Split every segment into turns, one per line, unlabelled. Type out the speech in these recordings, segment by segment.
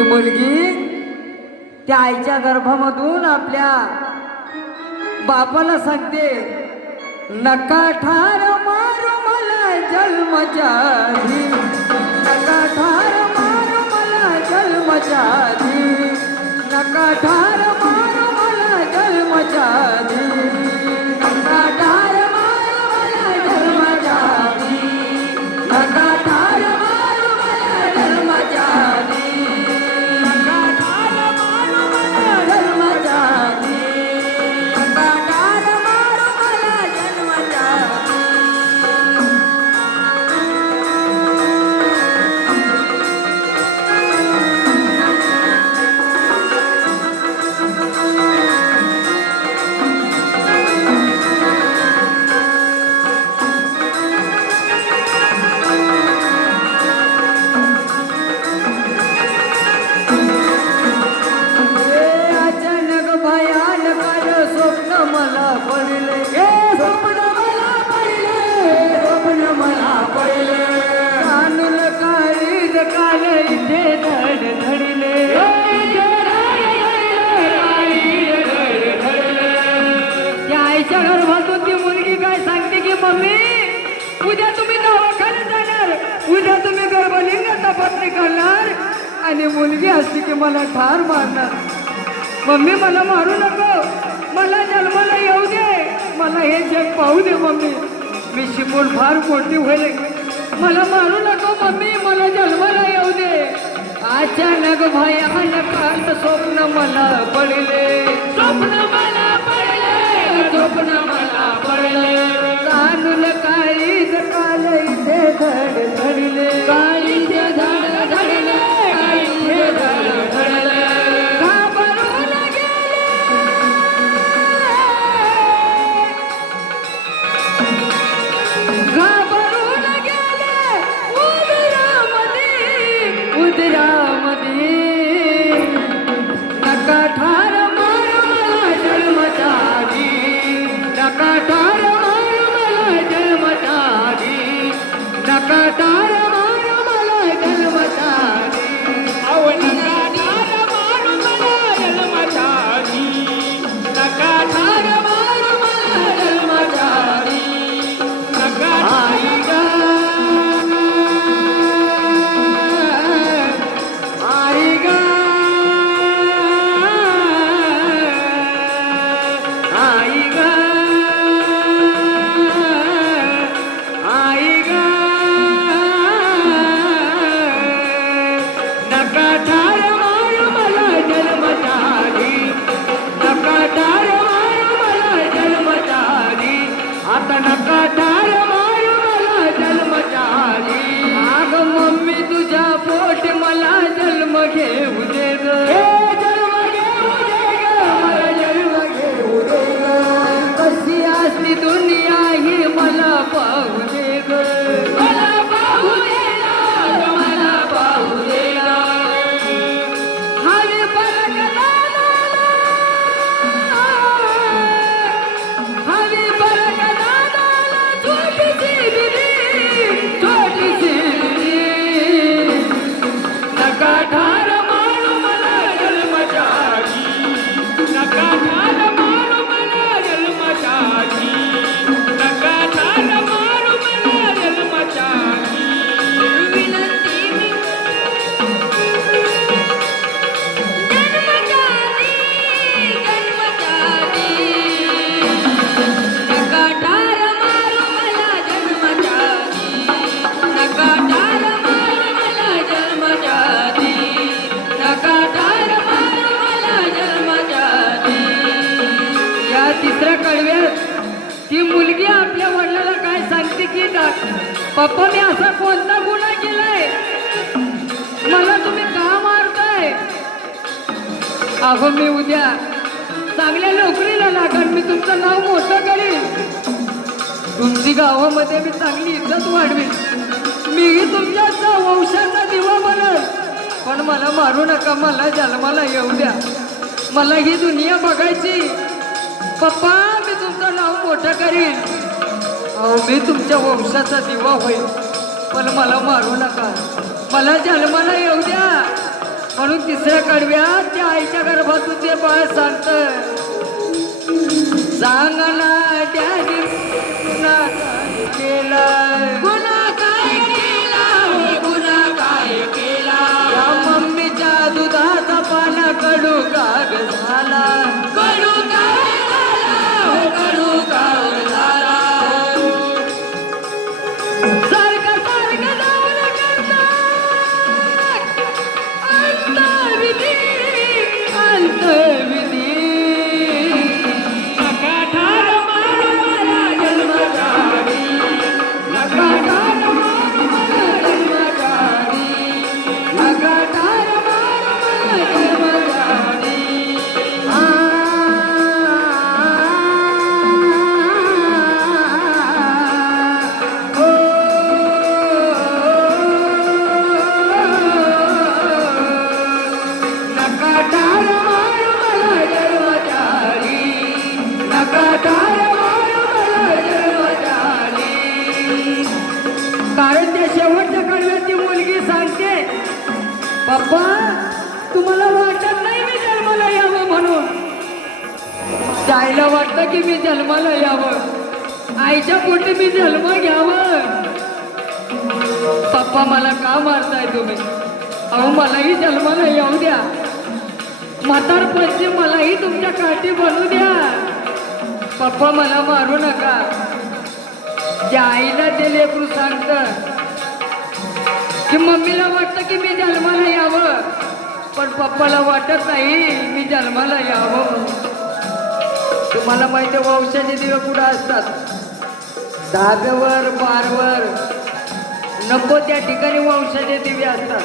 ती मुलगी त्या आईच्या गर्भामधून आपल्या बापाला सांगते नका ठार मारू मला जन्मच्या नका ठार उद्या तुम्ही दवाखान्यात जाणार. उद्या तुम्ही गर्भलिंग तपासणी करणार. आणि मुलगी असली की मला ठार मारणार. मम्मी मला मारू नको. मला जन्माला येऊ दे. मला हे जग पाहू दे मम्मी. मी शिकून फार मोठी होईल. मला मारू नको मम्मी. मला जन्माला येऊ दे. अचानक भयानक काल स्वप्न मला पडले. स्वप्न मला पडले. स्वप्न मला पडले. कानूल का काल इथे धड धडले काळीचे ती मुलगी आपल्या वडिलाला काय सांगते की "दा- पप्पा मी असा कोणता गुन्हा केलाय? मला तुम्ही का मारताय? अहो मी उद्या चांगल्या नोकरीला लागण मी तुमचं नाव मोठं करीन. तुमची गावामध्ये मी चांगली इज्जत वाढवीन. मीही तुमच्या वंशाचा दिवा बनल. पण मला मारू नका मला जन्माला येऊ द्या. मला ही दुनिया बघायची. पप्पा मोठा करीन. अहो मी तुमच्या वंशाचा दिवा होईल पण मला मारू नका. मला जन्माला येऊ द्या. म्हणून तिसऱ्या कडव्यात त्या आईच्या गर्भातून ते बाळ सांगत सांगना त्या केला आईला वाटतं की मी जन्माला यावं. आईच्या पोटी मी जन्म घ्यावं. पप्पा मला का मारताय तुम्ही? अहो मलाही जन्माला येऊ द्या. म्हातार पैसे मलाही तुमच्या काठी बनू द्या. पप्पा मला मारू नका. ज्या आईला ते लेकरू सांगत की मम्मीला वाटतं की मी जन्माला यावं. पण पप्पाला वाटत नाही मी जन्माला यावं. तुम्हाला माहिती आहे वंशाचे दिवे कुठं असतात? धाब्यावर बारवर नको त्या ठिकाणी वंशाचे दिवे असतात.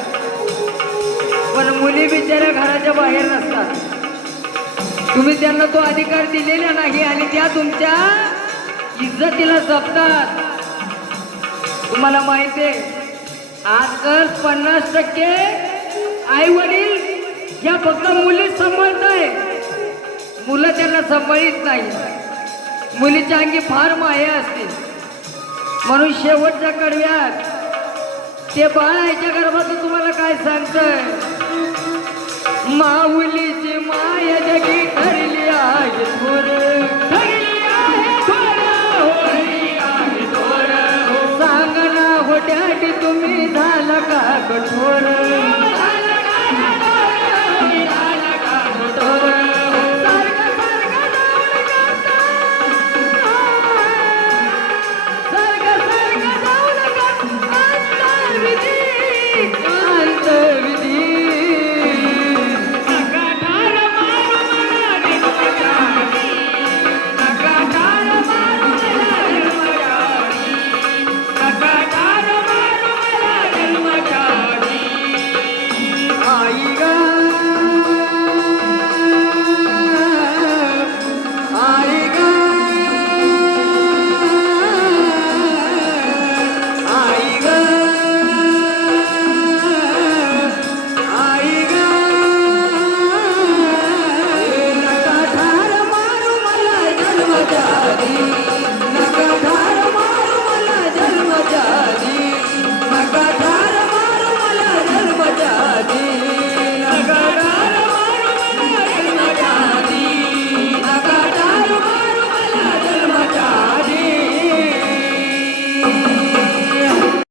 पण मुली बिचाऱ्या घराच्या बाहेर नसतात. तुम्ही त्यांना तो अधिकार दिलेला नाही आणि त्या तुमच्या इज्जतीला जपतात. तुम्हाला माहिती आहे आजकाल पन्नास टक्के आई वडील या फक्त मुली सांभाळत आहे. मुलं त्यांना सांभाळीत नाही. मुलीच्या अंगी फार माया असते. म्हणून शेवटच्या कडव्यात ते बाळ आईच्या गर्भातून तुम्हाला काय सांगतंय? माऊलीची माया जगी ठरली आहे थोर. ठरली आहे सांग ना हो तुम्ही झाला का कठोर?